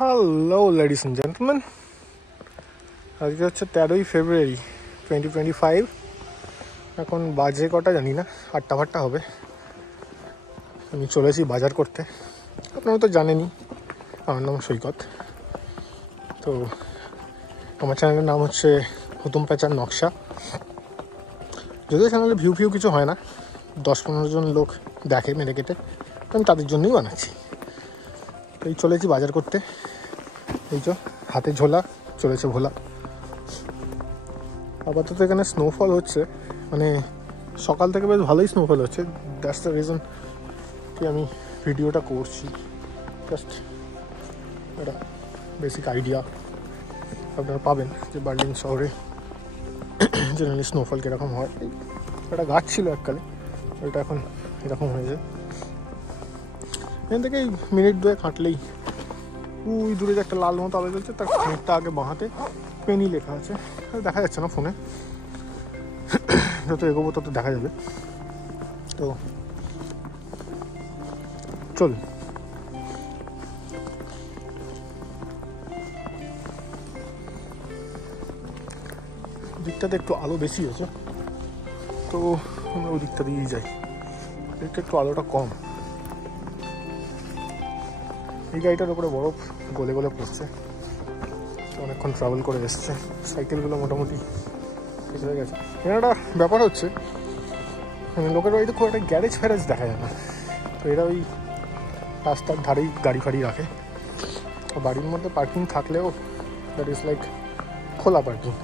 Hello ladies and gentleman, আজকে হচ্ছে 13ই ফেব্রুয়ারি 2025। এখন বাজে কটা জানি না, 8টা হবে। আমি চলেছি বাজার করতে। আপনারা তো জানেনই, আমার নাম সৈকত। তো আমার চ্যানেলের নাম হচ্ছে হুতুম প্যাঁচার নকশা। যদিও চ্যানেলে ভিউ কিছু হয় না, 10-15 জন লোক দেখে মেরে কেটে, তো আমি তাদের জন্যই বানাচ্ছি। তো এই চলেছি বাজার করতে। এই তো হাতে ঝোলা, চলেছে ভোলা। আপাতত এখানে স্নোফল হচ্ছে, মানে সকাল থেকে বেশ ভালোই স্নোফল হচ্ছে। দ্যাটস দ্য রিজন কি আমি ভিডিওটা করছি। জাস্ট একটা বেসিক আইডিয়া আপনারা পাবেন যে বার্লিন শহরে জেনারেলি স্নোফল কীরকম হয়। একটা গাছ ছিল এককালে, ওইটা এখন এরকম হয়ে যায়। এখান থেকে মিনিট 2 হাঁটলেই ওই দূরে যে একটা লাল মতো আলো জ্বলছে, তার খানিকটা আগে বাঁহাতে পেনি লেখা আছে, দেখা যাচ্ছে না ফোনে, যত এগোবো তত দেখা যাবে। তো চল, দিকটাতে একটু আলো বেশি আছে, তো আমরা ওই দিকটা দিয়েই যাই। দিকটা একটু আলোটা কম। এই গাড়িটার উপরে বরফ গলে গলে পড়ছে, অনেকক্ষণ ট্রাভেল করে এসছে। সাইকেলগুলো মোটামুটি শেষ হয়ে গেছে। এখানে একটা ব্যাপার হচ্ছে, লোকের বাড়িতে খুব একটা গ্যারেজ ফ্যারেজ দেখা যায় না। তো এরা ওই রাস্তার ধারেই গাড়ি ফাড়ি রাখে। বাড়ির মধ্যে পার্কিং থাকলেও দ্যাট ইজ লাইক খোলা পার্কিং।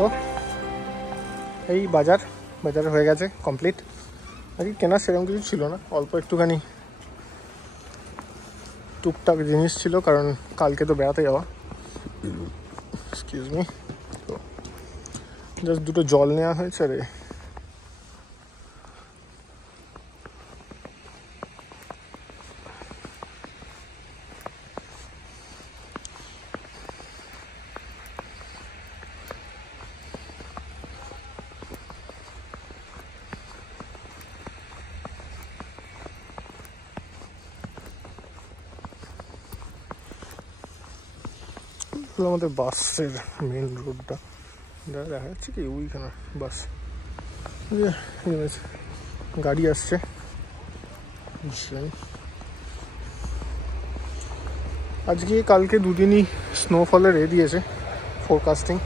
তো এই বাজার হয়ে গেছে কমপ্লিট। আর কি কেনার সেরকম কিছু ছিল না, অল্প একটুখানি টুকটাক জিনিস ছিল, কারণ কালকে তো বেড়াতে যাওয়া। Excuse me. তো জাস্ট দুটো জল নেওয়া হয়েছে। রে আমাদের বাসের মেন রোডটা দেখা যাচ্ছে কি, ওইখানে বাস গাড়ি আসছে। বুঝলেন, আজকে কালকে দুদিনই স্নোফলের দিয়েছে ফোরকাস্টিং।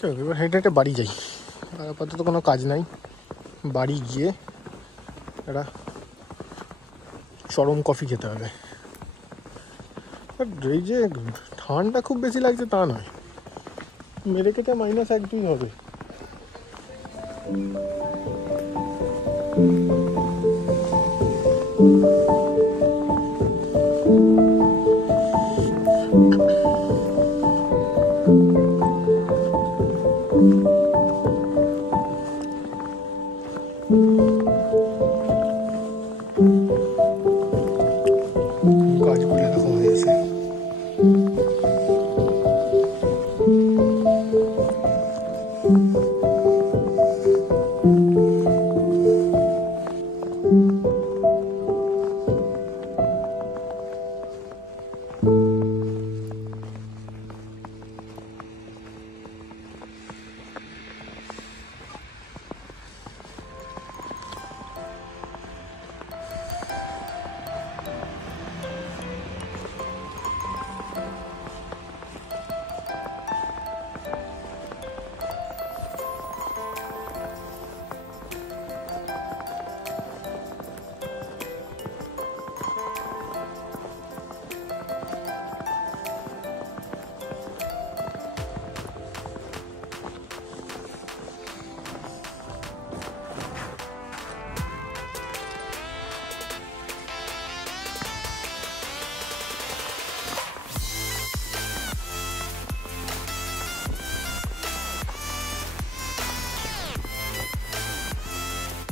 চলো এবার হেঁটে হেঁটে বাড়ি যাই, আপাতত কোনো কাজ নাই। বাড়ি গিয়ে একটা চরম কফি খেতে হবে। এই যে ঠান্ডা খুব বেশি লাগছে তা নয়, মেরে কেটে -1-2 হবে। গাছগুলো এরকম হয়েছে।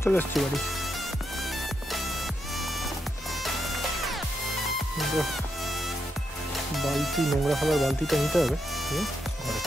চলে এসছি বাড়ি। বালতি, নোংরা ফেলার বালতিটা নিতে হবে ঘরে।